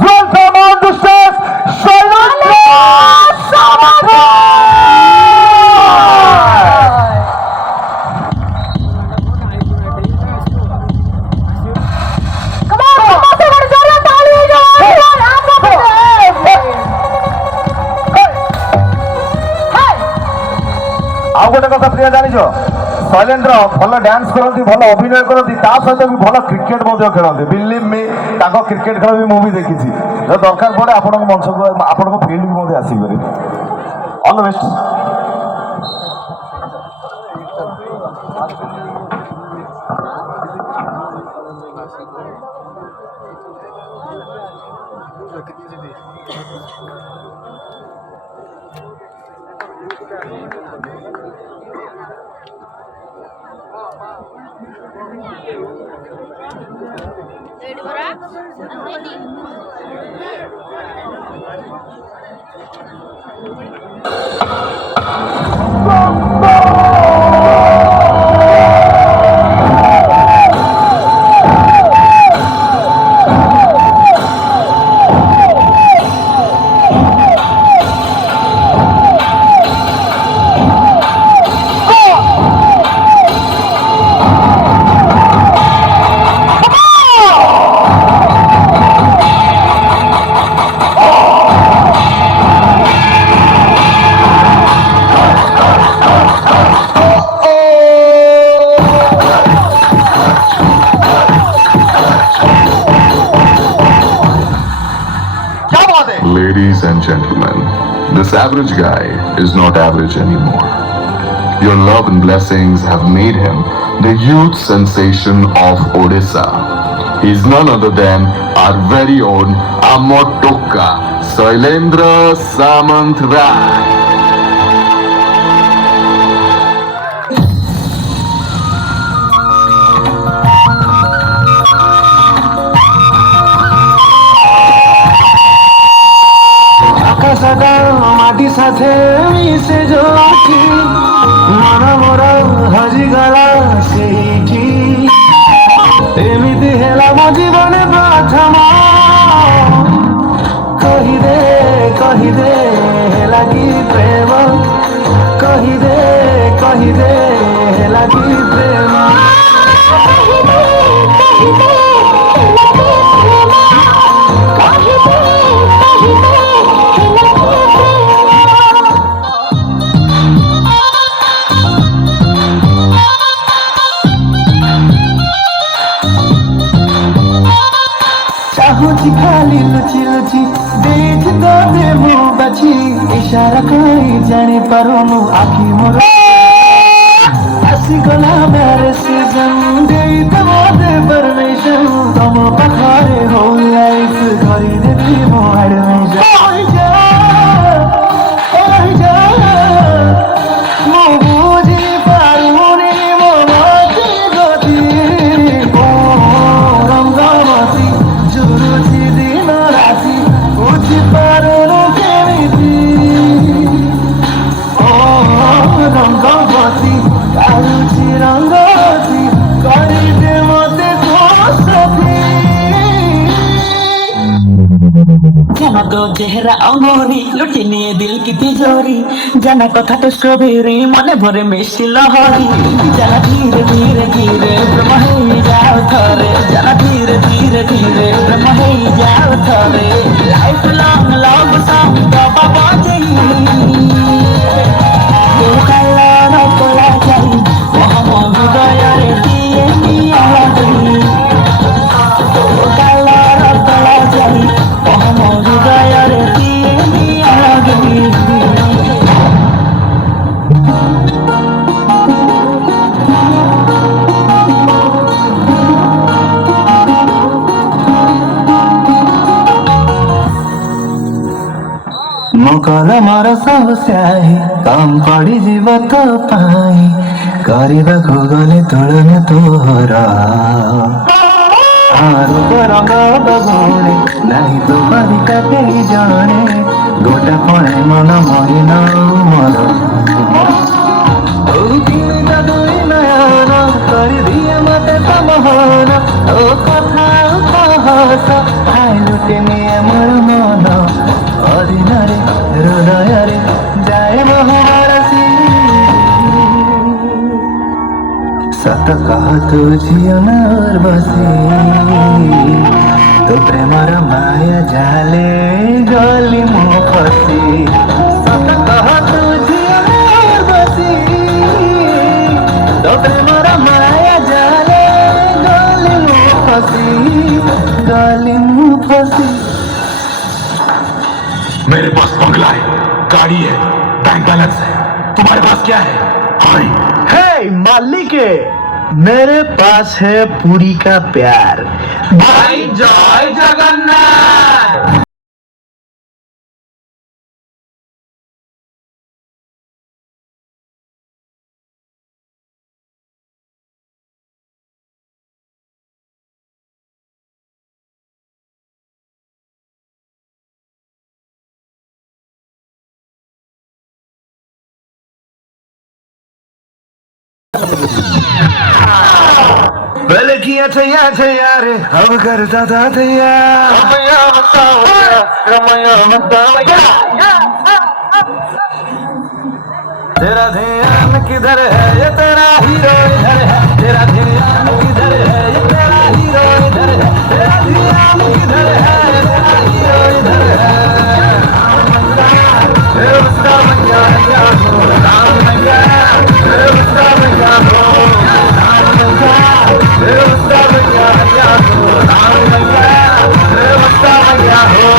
welcome on the stage, Shailendra Samantra! ଆଉ ଗୋଟେ କଥା ପ୍ରିୟା ଜାଣିଛ ଶୈଲେନ୍ଦ୍ର ଭଲ ଡ୍ୟାନ୍ସ କରନ୍ତି ଭଲ ଅଭିନୟ କରନ୍ତି ତା ସହିତ ବି ଭଲ କ୍ରିକେଟ ମଧ୍ୟ ଖେଳନ୍ତି ବିଲିଭ ମି ତାଙ୍କ କ୍ରିକେଟ ଖେଳ ବି ମୁଁ ବି ଦେଖିଛି ଯଦି ଦରକାର ପଡ଼େ ଆପଣଙ୍କ ମଞ୍ଚକୁ ଆପଣଙ୍କ ଫିଲ୍ଡକୁ ମଧ୍ୟ ଆସିପାରିବେ all the best Ladies and gentlemen, this average guy is not average anymore. Your love and blessings have made him the youth sensation of Odisha. He's none other than our very own Amotoka, Shailendra Samantra. माटी साथे मिसे जो आखी मन मोर हजिगला ସେଇଠି ଏମିତି ହେଲା ମୋ ଜୀବନ ପ୍ରଥମ କହିଦେ ହେଲା କି ପ୍ରେମ କହିଦେ ହେଲା କି ପ୍ରେମ चाहूची खाली लुची लुची देख तो दे मु बाछी इशारा करी जानी पारुनु आखि मोर आसी गला मेरे सीजन दे तमो दे परमिशन तम पाखरे हो लाइफ करी देबी मो एडमिशन मो बुझी पारुनी मो मती गति ओ रंगमती जुरुची दिन राति बुझी पारुनु केमिति ओ रंगमती कारुची रंगवती करिदे मते दोषी जाना तो चेहरा अंगूरी लुटी निये दिल की तिजोरी जाना कथा तो स्ट्रॉबेरी मने भरे मिष्टी लहरी जाना धीरे धीरे धीरे प्रेम हेई जाओ थरे जाना धीरे धीरे धीरे प्रेम हेई जाओ थरे लाइफ लॉन्ग लव सॉन्ग बाबा बाजेई तो काला न कोला जाई हम हृदय रे दिए निया गई तो काला न कोला जाई हम हृदय रे दिए निया गई मकल मर सब स्याही काम पड़ी जीव तो पाई କରିବାକୁ गले तुलन तोहर रूप रंग बगुणे नहीं तो करी काटे जाने गोटा पड़े मन मरिन मर दुई नयन कर दिए मते तमहन ओ कथा कहस खाई लुटे निये तू झियो मोर बसी तो प्रेमर माया जाले गली मो फसी सत कह तू झियो मोर बसी तो प्रेमर माया जाले गली मो फसी मेरे पास बंगला है, गाड़ी है, बैंक बैलेंस है। तुम्हारे पास क्या है? भाई हे मालिक मेरे पास है पूरी का प्यार भाई जय जगन्नाथ। पहले किया छैया रे अब करता था थैया तेरा ध्यान किधर है ये तेरा हीरो इधर है तेरा ध्यान किधर है ये तेरा हीरो इधर है तेरा ध्यान किधर है ये तेरा हीरो इधर है उसका मैया राम मैया उसका मैया हो उसका मैया राम मैया उसका मैया हो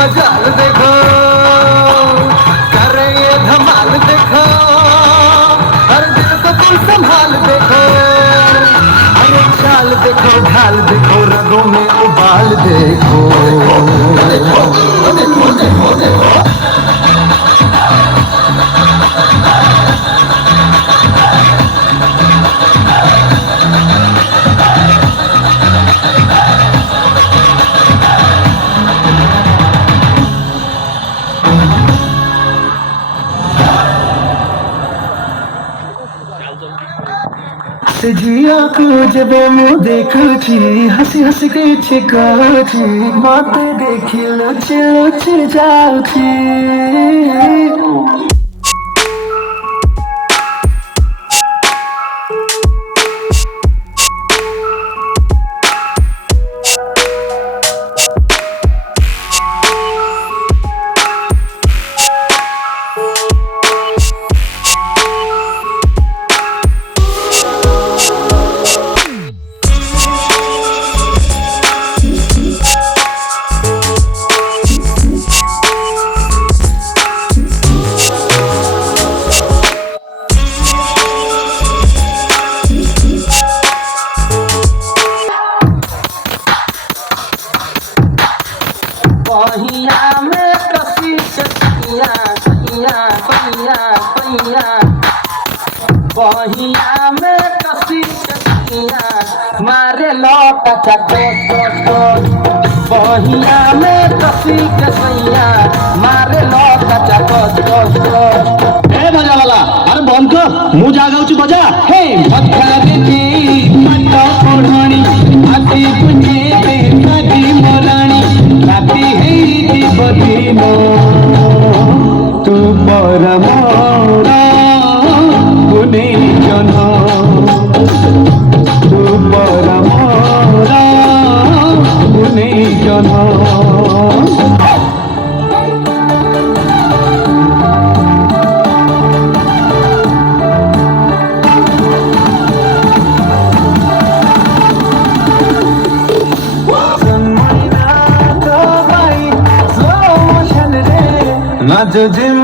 मजाल देखो कर ये धमाल देखो हर दिल को तुम संभाल देखो अरे चाल देखो ढाल देखो रगों में उबाल देखो देखो देखो देखो देखो से जिया को जब मुँह देखुची हसी हसी के चिकाची माते देखी लुच लुच जाऊची पहिया में कसी सैया सैया सैया सैया पहिया में कसी सैया मारे लौटा चको पहिया में कसी सैया मारे लौटा चको ए बजा वाला अरे बंद कर मुझ आ गाउची बजा हे भक्का देती मत पढ़णी आती पुंजे पे काटी मोराणी राती हेरी बदिनो तू परम गुने जन तू परम गुने जन ना जो जिम